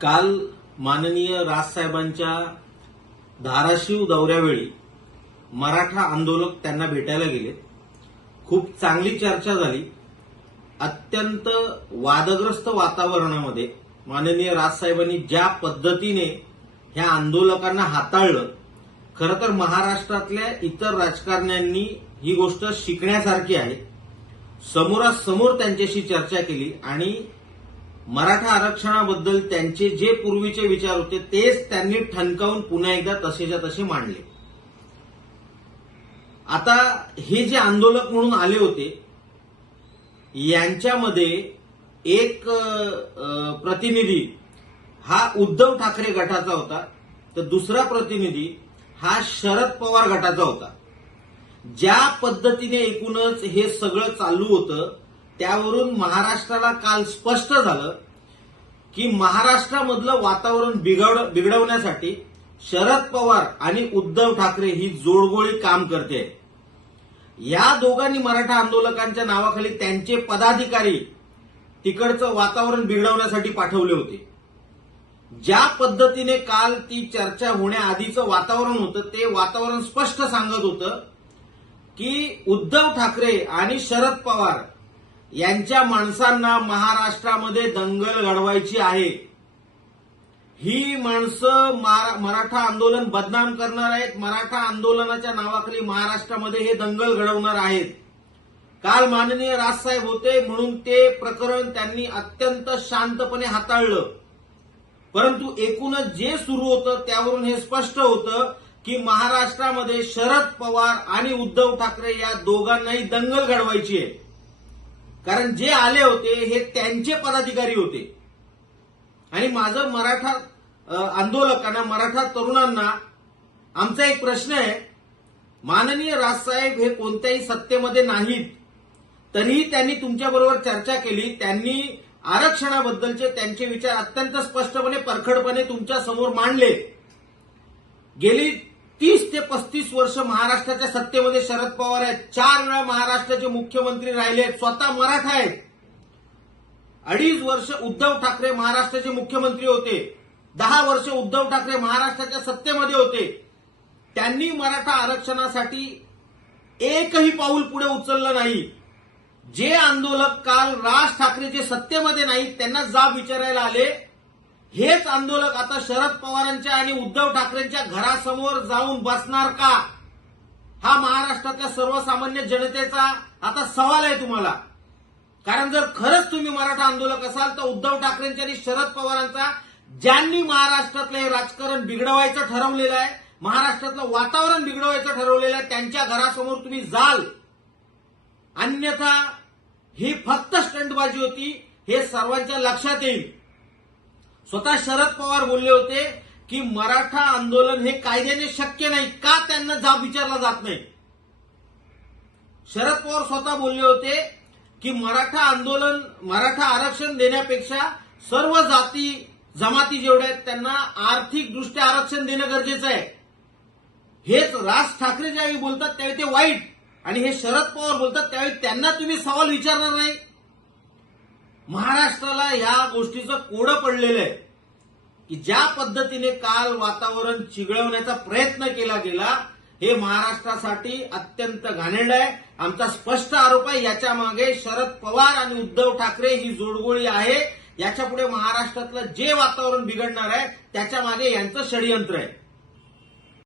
काल माननीय राजसाहेबांच्या धाराशिव दौऱ्यावेळी मराठा आंदोलक त्यांना भेटायला गेले. खूप चांगली चर्चा झाली. अत्यंत वादग्रस्त वातावरणामध्ये माननीय राजसाहेबांनी ज्या पद्धतीने ह्या आंदोलकांना हाताळलं, खरं तर महाराष्ट्रातल्या इतर राजकारण्यांनी ही गोष्ट शिकण्यासारखी आहे. समोरासमोर त्यांच्याशी चर्चा केली आणि मराठा आरक्षणाबद्दल त्यांचे जे पूर्वीचे विचार होते तेच त्यांनी ठणकावून पुन्हा एकदा तसेच्या तसे मांडले. आता हे जे आंदोलक म्हणून आले होते यांच्यामध्ये एक प्रतिनिधी हा उद्धव ठाकरे गटाचा होता, तर दुसरा प्रतिनिधी हा शरद पवार गटाचा होता. ज्या पद्धतीने एकूणच हे सगळं चालू होतं त्यावरून महाराष्ट्राला काल स्पष्ट झालं की महाराष्ट्रामधलं वातावरण बिघडवण्यासाठी शरद पवार आणि उद्धव ठाकरे ही जोडगोळी काम करते. या दोघांनी मराठा आंदोलकांच्या नावाखाली त्यांचे पदाधिकारी तिकडचं वातावरण बिघडवण्यासाठी पाठवले होते. ज्या पद्धतीने काल ती चर्चा होण्याआधीचं वातावरण होतं ते वातावरण स्पष्ट सांगत होतं की उद्धव ठाकरे आणि शरद पवार यांच्या माणसांना महाराष्ट्रामध्ये दंगल घडवायची आहे. ही माणसं मराठा आंदोलन बदनाम करणार आहेत. मराठा आंदोलनाच्या नावाखाली महाराष्ट्रामध्ये हे दंगल घडवणार आहेत. काल माननीय राजसाहेब होते म्हणून ते प्रकरण त्यांनी अत्यंत शांतपणे हाताळलं. परंतु एकूणच जे सुरू होतं त्यावरून हे स्पष्ट होतं की महाराष्ट्रामध्ये शरद पवार आणि उद्धव ठाकरे या दोघांनाही दंगल घडवायची आहे. कारण जे आले होते हे त्यांचे पदाधिकारी होते. आणि माझं मराठा आंदोलकांना, मराठा तरुणांना आमचा एक प्रश्न आहे. माननीय राजसाहेब हे कोणत्याही सत्तेमध्ये नाहीत, तरीही त्यांनी तुमच्याबरोबर चर्चा केली. त्यांनी आरक्षणाबद्दलचे त्यांचे विचार अत्यंत स्पष्टपणे, परखडपणे तुमच्या समोर मांडले. गेली 30 ते 35 वर्ष महाराष्ट्राच्या सत्तेमध्ये शरद पवार आहेत. 4 वेळा महाराष्ट्राचे मुख्यमंत्री राहिले आहेत. स्वतः मराठा आहेत. 2.5 वर्ष उद्धव ठाकरे महाराष्ट्राचे मुख्यमंत्री होते. 10 वर्ष उद्धव ठाकरे महाराष्ट्राच्या सत्तेमध्ये होते. त्यांनी मराठा आरक्षणासाठी एकही पाऊल पुढे उचललं नाही. जे आंदोलक काल राज ठाकरे जे सत्तेमध्ये नाहीत त्यांना जाब विचारायला आले, हेच आंदोलक आता शरद पवारांच्या आणि उद्धव ठाकरेंच्या घरासमोर जाऊन बसणार का? हा महाराष्ट्रातल्या सर्वसामान्य जनतेचा आता सवाल आहे तुम्हाला. कारण जर खरंच तुम्ही मराठा आंदोलक असाल तर उद्धव ठाकरेंच्या आणि शरद पवारांचा, ज्यांनी महाराष्ट्रातलं हे राजकारण बिघडवायचं ठरवलेलं आहे, महाराष्ट्रातलं वातावरण बिघडवायचं ठरवलेलं आहे, त्यांच्या घरासमोर तुम्ही जाल. अन्यथा ही फक्त स्टंटबाजी होती हे सर्वांच्या लक्षात येईल. स्वतः शरद पवार बोलले होते की मराठा आंदोलन हे कायद्याने शक्य नाही. का त्यांना जाब विचारला जात नाही? शरद पवार स्वतः बोलले होते की मराठा आंदोलन, मराठा आरक्षण देण्यापेक्षा सर्व जाती जमाती जेवढ्या आहेत त्यांना आर्थिकदृष्ट्या आरक्षण देणं गरजेचं आहे. हेच राज ठाकरे ज्यावेळी बोलतात त्यावेळी ते वाईट, आणि हे शरद पवार बोलतात त्यावेळी त्यांना तुम्ही सवाल विचारणार नाही. महाराष्ट्राला या गोष्टीचं कोडं पडलेलं आहे की ज्या पद्धतीने काल वातावरण चिघळवण्याचा प्रयत्न केला गेला हे महाराष्ट्रासाठी अत्यंत घाणेरडं आहे. आमचा स्पष्ट आरोप आहे याच्या मागे शरद पवार आणि उद्धव ठाकरे ही जोडगोळी आहे. याच्यापुढे महाराष्ट्रातलं जे वातावरण बिघडणार आहे त्याच्या मागे यांचं षडयंत्र आहे.